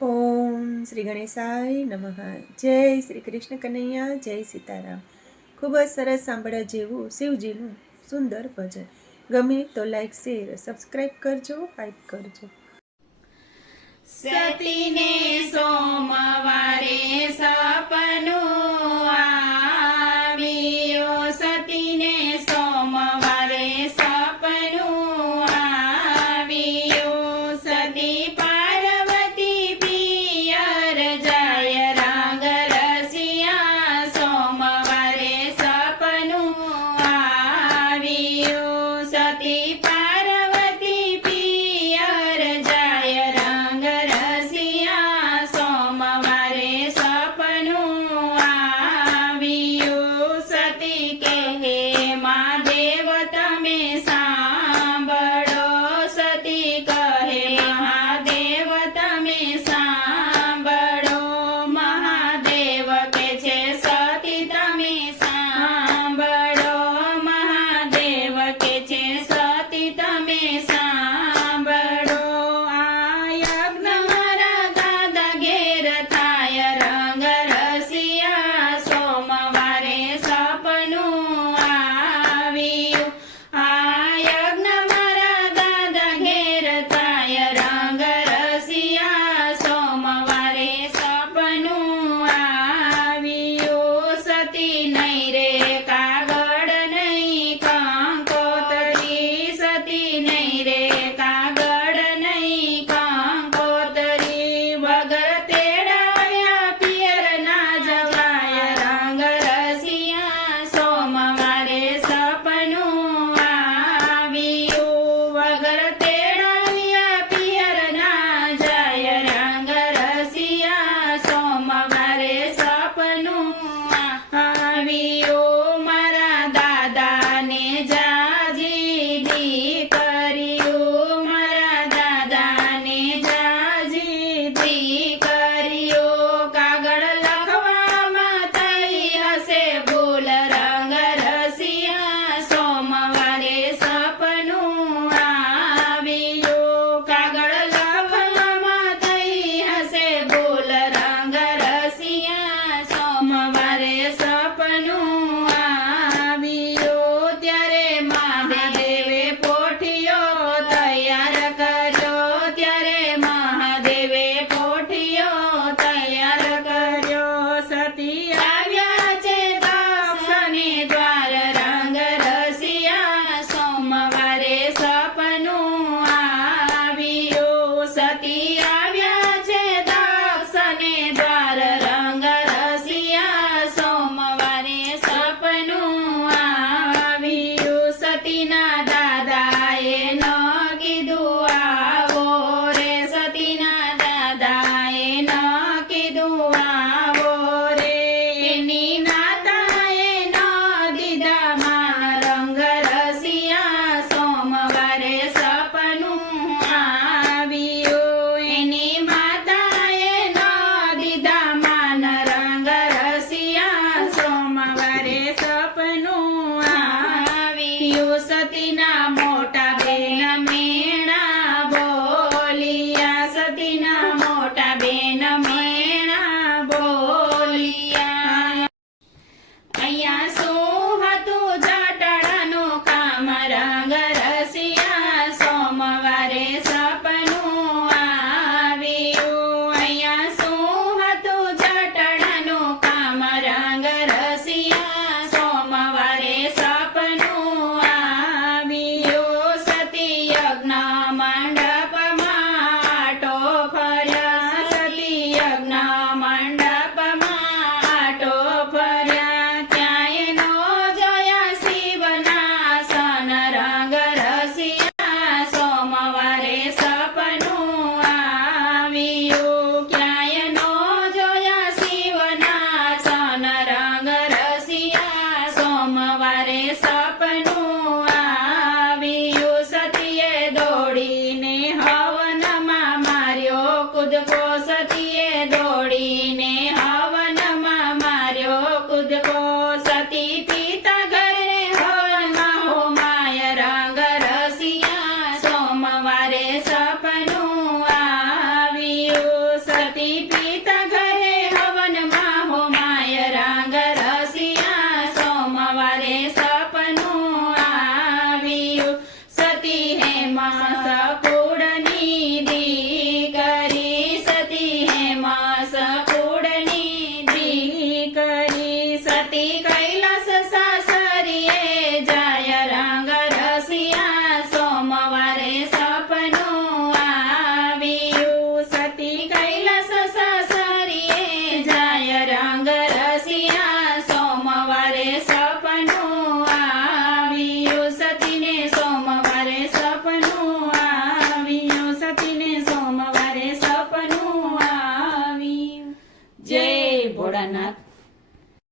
ઓમ શ્રી ગણેશાય નમઃ. જય શ્રી કૃષ્ણ કનૈયા, જય સીતારામ. ખૂબ જ સરસ સાંભળ્યા જેવું શિવજીનું સુંદર ભજન. ગમે તો લાઈક, શેર, સબસ્ક્રાઈબ કરજો, હાઈપ કરજો. સતીને સોમવારે સપનું આવ્યું, સતીને સોમવારે સપનું આવ્યું. સતી પાર્વતી પિયર જાય રંગ રસિયા, સોમવારે સપનું આવ્યું. સતી પાર્વતી પિયર જાય રંગ રસિયા, સોમવારે સપનું આવ્યું. સતી કહે મહાદેવ તમે સાંભળો, સતી કહે મહાદેવ તમે સાંભળો. મહાદેવ કે છે સતી તમે સાંભળો, મહાદેવ કે છે સતી તમે સાંભળો. આ યજ્ઞ મારા દાદા ઘેર થાય રંગ રસિયા, સોમવારે સપનું આવ્યું. આ યજ્ઞ મારા દાદા ઘેર થાય રંગ રસિયા, સોમવારે સપનું આવ્યું. સતી નહીં રે કાગળ નહીં કંકોતરી, સતી નહીં રે કાગળ નહીં કંકોતરી. વગર તેડાવ્યા પિયર ના જવાય રંગ રસિયા, સોમવારે સપનું આવ્યું. વગર તેડાવ્યા પિયર ના જાય રંગ રસિયા, સોમવારે સપનું આવ્યું. મારા દાદાને જાજી દીકરીઓ, મારા દાદાને જાજી દીકરીઓ. કાગળ લખવામાં થઈ હશે ભૂલ રંગ રસિયા, સોમવારે સપનું આવ્યું. કાગળ લખવામાં થઈ હશે ભૂલ રંગ રસિયા, સોમવારે સપનું આવ્યું. ત્યારે મહાદેવે પોઠિયો તૈયાર કર્યો, ત્યારે મહાદેવે પોઠિયો તૈયાર કર્યો. સતી આવ્યા છે દક્ષને દ્વાર રંગ રસિયા, સોમવારે સપનું આવ્યું. સતી આવ્યા છે દક્ષને દ્વાર રંગ રસિયા, સોમવારે સપનું આવ્યું. સતીના દાદાએ ન કીધું આવો રે, સતીના દાદાએ ન કીધું આવો રે. એની નાતાએ ન દીધા માન રંગ રસિયા, સોમવારે સપનું આવ્યું. એની માતાએ ન દીધા માન રંગ રસિયા, સોમવારે સપનું આવ્યું. સતીના મોટા બેન મેણા બોલિયા, સતીના મોટા બેન મેણા બોલિયા. અહીંયા શું હતું જટાડાનું કામ રંગ રસિયા, સોમવારે સપનું આવ્યું. અહીંયા શું હતું જટાડાનું કામ રંગ રસિયા, સોમવારે સપનું આવ્યું. સતી યજ્ઞ મંડપમાં આટો ફર્યા, સતી યજ્ઞ મંડપમાં આટો ફર્યા. ક્યાંય નો જોયા શિવના સન રંગ રસિયા, સોમવારે સપનું આવ્યું. ક્યાંય નો જોયા શિવના સન રંગ રસિયા, સોમવારે સપનું આવ્યું. સતીએ દોડીને હવનમાં માર્યો કૂદકો, સતીએ દોડીને હવનમાં માર્યો કૂદકો. સતી પિતા ઘરે હવનમાં હોમાય રંગ રસિયા, સોમવારે સપનું આવ્યું. સતી આરતી